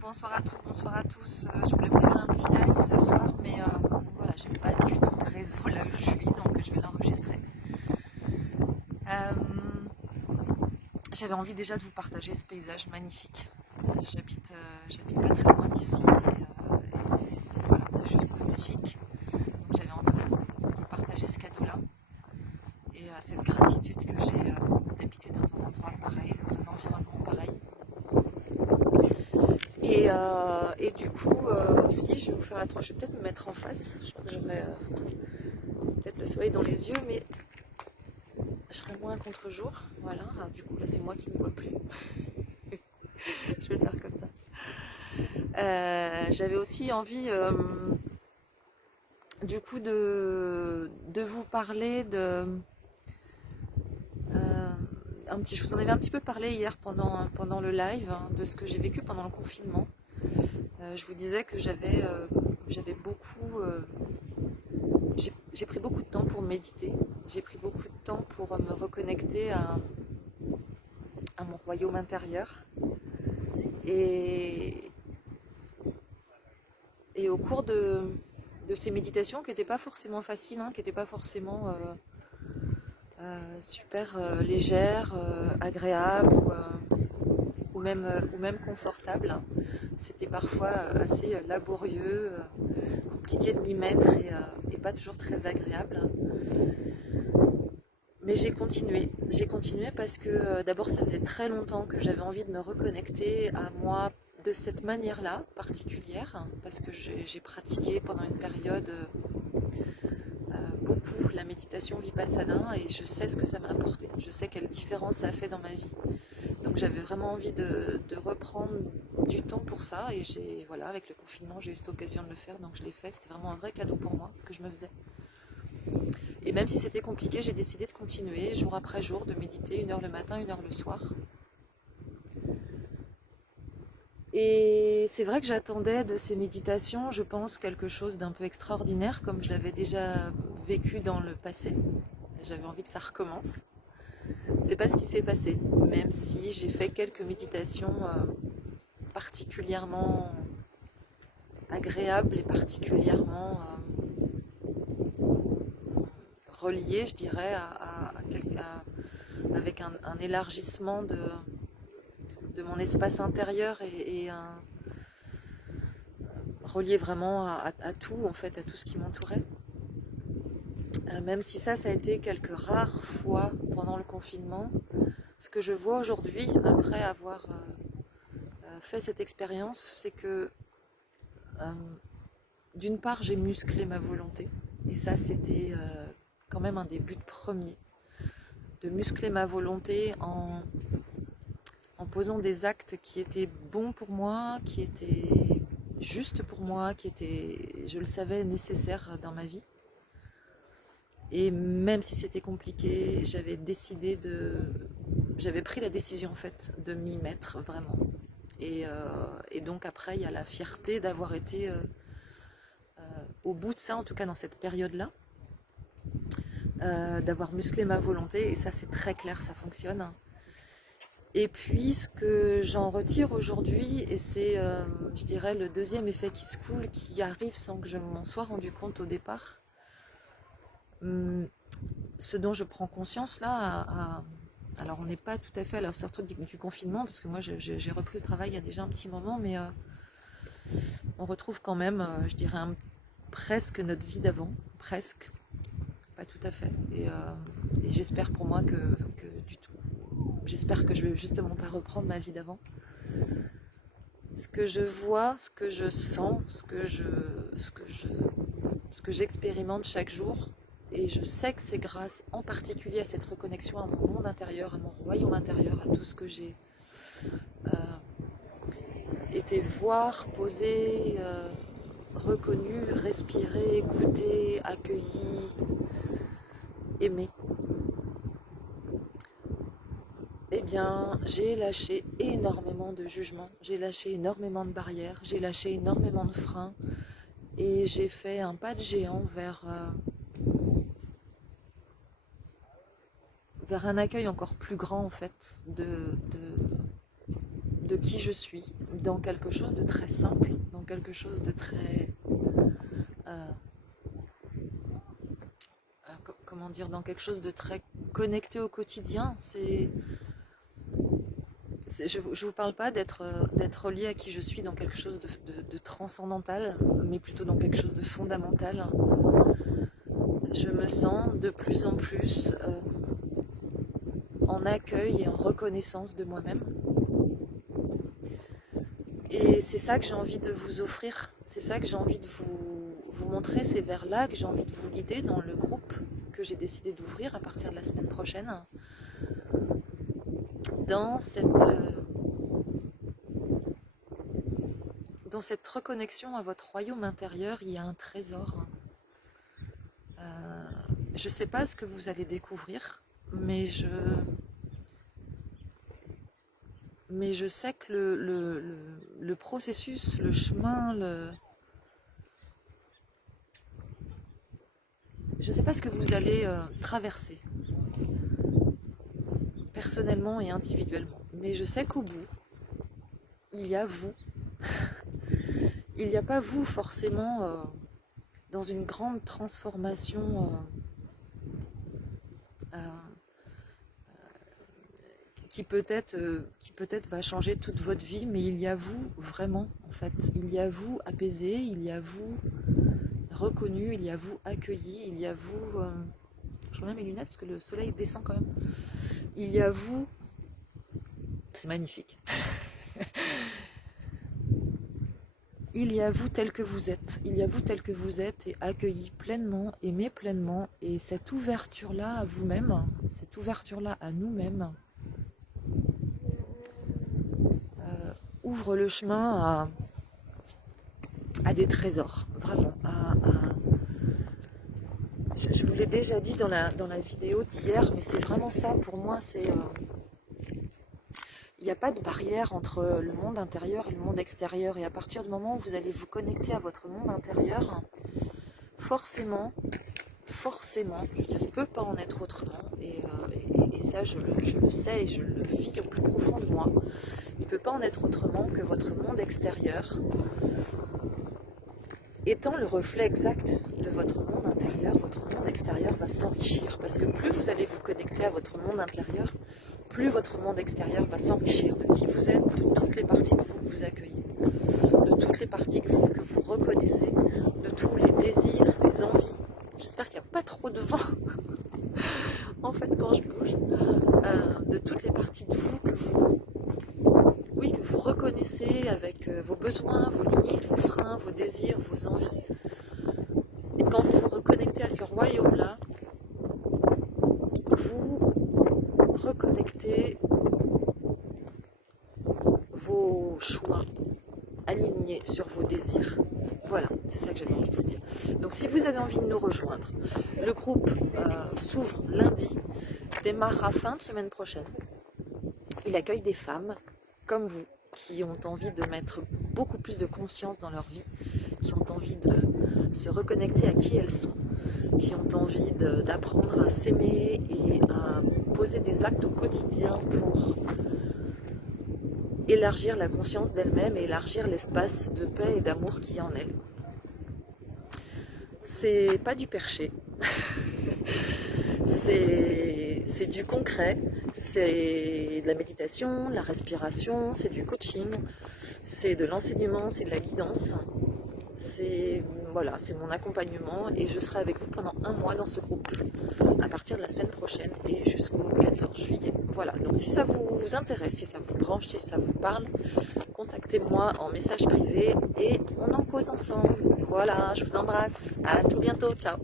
bonsoir à toutes, bonsoir à tous. Je voulais vous faire un petit live ce soir, mais voilà, j'ai pas du tout de réseau là où je suis, donc je vais l'enregistrer. Euh, J'avais envie déjà de vous partager ce paysage magnifique. J'habite pas très loin d'ici et voilà, c'est juste magique. Donc j'avais envie de vous partager ce cadeau-là et cette gratitude que j'ai d'habiter dans un endroit pareil, dans un environnement pareil. Et du coup, aussi, je vais vous faire la tranche. Je vais peut-être me mettre en face. Je crois que j'aurai peut-être le soleil dans les yeux, mais je serai moins à contre-jour. Voilà. Alors, du coup, là, c'est moi qui ne me vois plus. Je vais le faire comme ça. J'avais aussi envie, du coup, de vous parler je vous en avais un petit peu parlé hier pendant le live, hein, de ce que j'ai vécu pendant le confinement. Je vous disais que j'avais beaucoup. J'ai pris beaucoup de temps pour méditer. J'ai pris beaucoup de temps pour me reconnecter à mon royaume intérieur. Et, et au cours de ces méditations qui n'étaient pas forcément faciles, hein, qui n'étaient pas forcément super légères, agréables ou même confortables, hein. C'était parfois assez laborieux, compliqué de m'y mettre et pas toujours très agréable. Mais j'ai continué parce que d'abord ça faisait très longtemps que j'avais envie de me reconnecter à moi de cette manière-là particulière, parce que j'ai pratiqué pendant une période beaucoup la méditation Vipassana et je sais ce que ça m'a apporté, je sais quelle différence ça a fait dans ma vie. Donc j'avais vraiment envie de reprendre du temps pour ça et voilà, avec le confinement j'ai eu cette occasion de le faire, donc je l'ai fait, c'était vraiment un vrai cadeau pour moi que je me faisais. Et même si c'était compliqué, j'ai décidé de continuer jour après jour, de méditer 1 heure le matin, 1 heure le soir. Et c'est vrai que j'attendais de ces méditations, je pense, quelque chose d'un peu extraordinaire, comme je l'avais déjà vécu dans le passé. J'avais envie que ça recommence. C'est pas ce qui s'est passé, même si j'ai fait quelques méditations particulièrement agréables et particulièrement reliées, je dirais, avec un élargissement de mon espace intérieur et relié vraiment à tout, en fait, à tout ce qui m'entourait. Même si ça a été quelques rares fois pendant le confinement, ce que je vois aujourd'hui, après avoir fait cette expérience, c'est que d'une part, j'ai musclé ma volonté, et ça, c'était quand même un des buts premiers, de muscler ma volonté en posant des actes qui étaient bons pour moi, qui étaient justes pour moi, qui étaient, je le savais, nécessaires dans ma vie. Et même si c'était compliqué, j'avais pris la décision en fait de m'y mettre vraiment. Et donc après, il y a la fierté d'avoir été au bout de ça, en tout cas dans cette période-là, d'avoir musclé ma volonté. Et ça, c'est très clair, ça fonctionne. Et puis, ce que j'en retire aujourd'hui, et c'est, je dirais, le deuxième effet qui se coule, qui arrive sans que je m'en sois rendu compte au départ, ce dont je prends conscience là, alors on n'est pas tout à fait à la sortie du confinement, parce que moi j'ai repris le travail il y a déjà un petit moment, mais on retrouve quand même, je dirais, presque notre vie d'avant, presque, pas tout à fait. Et j'espère pour moi que du tout. J'espère que je vais justement pas reprendre ma vie d'avant. Ce que je vois, ce que je sens, ce que j'expérimente chaque jour, et je sais que c'est grâce en particulier à cette reconnexion à mon monde intérieur, à mon royaume intérieur, à tout ce que j'ai été voir, poser, reconnu, respirer, goûter, accueilli, aimé. Eh bien, j'ai lâché énormément de jugements, j'ai lâché énormément de barrières, j'ai lâché énormément de freins, et j'ai fait un pas de géant vers un accueil encore plus grand en fait de de qui je suis, dans quelque chose de très simple, dans quelque chose de très... comment dire, dans quelque chose de très connecté au quotidien. Je ne vous parle pas d'être relié à qui je suis dans quelque chose de transcendantal, mais plutôt dans quelque chose de fondamental. Je me sens de plus en plus en accueil et en reconnaissance de moi-même. Et c'est ça que j'ai envie de vous offrir, c'est ça que j'ai envie de vous montrer, c'est vers là que j'ai envie de vous guider dans le groupe que j'ai décidé d'ouvrir à partir de la semaine prochaine. Dans cette reconnexion à votre royaume intérieur, il y a un trésor. Je ne sais pas ce que vous allez découvrir, mais je sais que le processus, le chemin, je ne sais pas ce que vous allez traverser, personnellement et individuellement. Mais je sais qu'au bout, il y a vous. Il n'y a pas vous forcément dans une grande transformation qui peut-être va changer toute votre vie, mais il y a vous vraiment, en fait. Il y a vous apaisé, il y a vous reconnu, il y a vous accueilli, il y a vous... je remets mes lunettes parce que le soleil descend quand même. Il y a vous... C'est magnifique. Il y a vous tel que vous êtes. Il y a vous tel que vous êtes et accueilli pleinement, aimé pleinement. Et cette ouverture-là à vous-même, cette ouverture-là à nous-mêmes, ouvre le chemin à des trésors, vraiment. Je vous l'ai déjà dit dans la vidéo d'hier, mais c'est vraiment ça pour moi. Il n'y a pas de barrière entre le monde intérieur et le monde extérieur. Et à partir du moment où vous allez vous connecter à votre monde intérieur, forcément, je veux dire, il ne peut pas en être autrement. Et ça, je le sais et je le vis au plus profond de moi. Il ne peut pas en être autrement que votre monde extérieur, étant le reflet exact de votre monde intérieur, votre monde extérieur va s'enrichir. Parce que plus vous allez vous connecter à votre monde intérieur, plus votre monde extérieur va s'enrichir de qui vous êtes, de toutes les parties de vous que vous accueillez, de toutes les parties que vous reconnaissez, de tous les désirs, les envies. J'espère qu'il n'y a pas trop de vent, en fait, quand je bouge. De toutes les parties de vous que vous reconnaissez avec vos besoins, vos limites, vos freins, vos désirs, vos envies. Et quand vous vous reconnectez à ce royaume-là, vous reconnectez vos choix alignés sur vos désirs. Voilà, c'est ça que j'avais envie de vous dire. Donc si vous avez envie de nous rejoindre, le groupe s'ouvre lundi, démarre à fin de semaine prochaine. Il accueille des femmes comme vous, qui ont envie de mettre beaucoup plus de conscience dans leur vie, qui ont envie de se reconnecter à qui elles sont, qui ont envie d'apprendre à s'aimer et à poser des actes au quotidien pour élargir la conscience d'elles-mêmes et élargir l'espace de paix et d'amour qui est en elles. C'est pas du perché, c'est du concret, c'est de la méditation, de la respiration, c'est du coaching, c'est de l'enseignement, c'est de la guidance, c'est mon accompagnement et je serai avec vous pendant 1 mois dans ce groupe à partir de la semaine prochaine et jusqu'au 14 juillet. Voilà, donc si ça vous intéresse, si ça vous branche, si ça vous parle, contactez-moi en message privé et on en cause ensemble. Voilà, je vous embrasse, à tout bientôt, ciao.